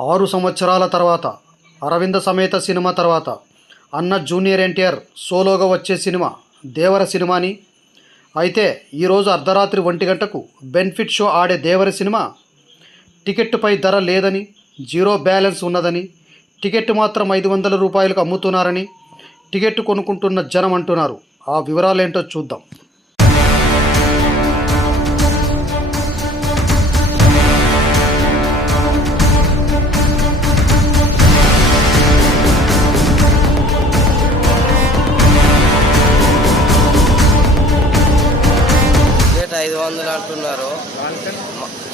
ఆరు సంవత్సరాల తర్వాత అరవింద సమేత సినిమా తర్వాత అన్న జూనియర్ ఎన్టీఆర్ సోలోగా వచ్చే సినిమా దేవర సినిమాని. అయితే ఈరోజు అర్ధరాత్రి ఒంటి గంటకు బెనిఫిట్ షో ఆడే దేవర సినిమా టికెట్పై ధర లేదని జీరో బ్యాలెన్స్ ఉన్నదని టికెట్ మాత్రం ఐదు వందల రూపాయలకు అమ్ముతున్నారని టికెట్ కొనుక్కుంటున్న జనం అంటున్నారు. ఆ వివరాలేంటో చూద్దాం.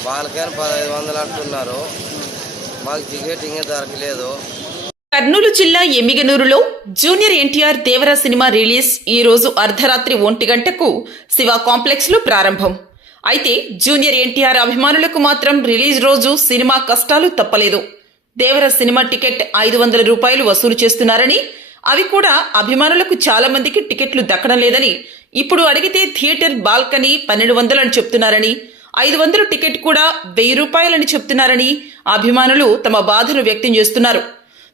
వాళ్ళకైనా పదహైదు వందలు అంటున్నారు. మాకు టికెట్ ఇంకా దొరకలేదు. కర్నూలు జిల్లా ఎమ్మిగనూరులో junior NTR Devara cinema release ఈ రోజు అర్ధరాత్రి ఒంటి గంటకు శివ కాంప్లెక్స్లో ప్రారంభం. అయితే జూనియర్ ఎన్టీఆర్ అభిమానులకు మాత్రం రిలీజ్ రోజు సినిమా కష్టాలు తప్పలేదు. దేవర సినిమా టికెట్ ఐదు వందల రూపాయలు వసూలు చేస్తున్నారని అవి కూడా అభిమానులకు చాలా మందికి టికెట్లు దక్కడం లేదని ఇప్పుడు అడిగితే థియేటర్ బాల్కనీ పన్నెండు వందలని చెప్తున్నారని ఐదు వందల టికెట్ కూడా వెయ్యి రూపాయలని చెప్తున్నారని అభిమానులు తమ బాధను వ్యక్తం చేస్తున్నారు.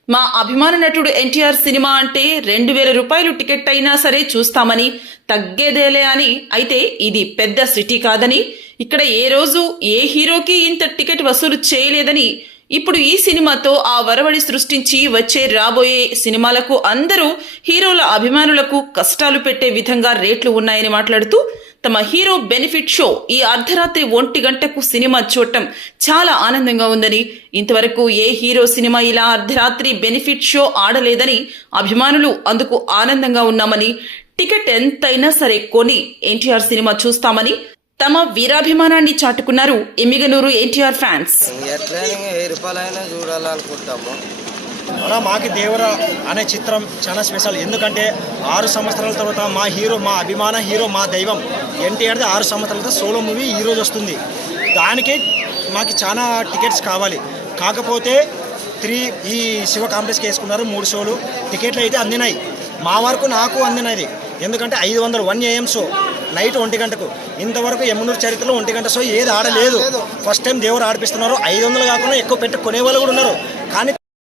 మా అభిమాన నటుడు ఎన్టీఆర్ సినిమా అంటే రెండు వేల రూపాయలు టికెట్ అయినా సరే చూస్తామని తగ్గేదేలే అని. అయితే ఇది పెద్ద సిటీ కాదని ఇక్కడ ఏ రోజు ఏ హీరోకి ఇంత టికెట్ వసూలు చేయలేదని. ఇప్పుడు ఈ సినిమాతో ఆ వరవడి సృష్టించి వచ్చే రాబోయే సినిమాలకు అందరూ హీరోల అభిమానులకు కష్టాలు పెట్టే విధంగా రేట్లు ఉన్నాయని మాట్లాడుతూ తమ హీరో బెనిఫిట్ షో ఈ అర్ధరాత్రి ఒంటి గంటకు సినిమా చూడటం చాలా ఆనందంగా ఉందని ఇంతవరకు ఏ హీరో సినిమా ఇలా అర్ధరాత్రి బెనిఫిట్ షో ఆడలేదని అభిమానులు అందుకు ఆనందంగా ఉన్నామని టికెట్ ఎంతైనా సరే కొని ఎన్టీఆర్ సినిమా చూస్తామని తమ వీరాభిమానాన్ని చాటుకున్నారు ఎమ్మిగనూరు ఎన్టీఆర్ ఫ్యాన్స్. అలా మాకి దేవర అనే చిత్రం చాలా స్పెషల్. ఎందుకంటే ఆరు సంవత్సరాల తర్వాత మా హీరో మా అభిమాన హీరో మా దైవం ఎన్టీఆర్ది ఆరు సంవత్సరాల తర్వాత సోలో మూవీ ఈ రోజు వస్తుంది. దానికి మాకు చాలా టికెట్స్ కావాలి. కాకపోతే త్రీ ఈ శివ కాంప్లెక్స్కి వేసుకున్నారు మూడు షోలు. టికెట్లు అయితే అందినాయి. మా వరకు నాకు అందినది. ఎందుకంటే ఐదు వందలు వన్ ఏఎం షో నైట్ ఒంటి గంటకు. ఇంతవరకు యమునూరు చరిత్రలో ఒంటి గంట షో ఏది ఆడలేదు. ఫస్ట్ టైం దేవుడు ఆడిపిస్తున్నారు. ఐదు వందలు కాకుండా ఎక్కువ పెట్టి కొనేవాళ్ళు కూడా ఉన్నారు. కానీ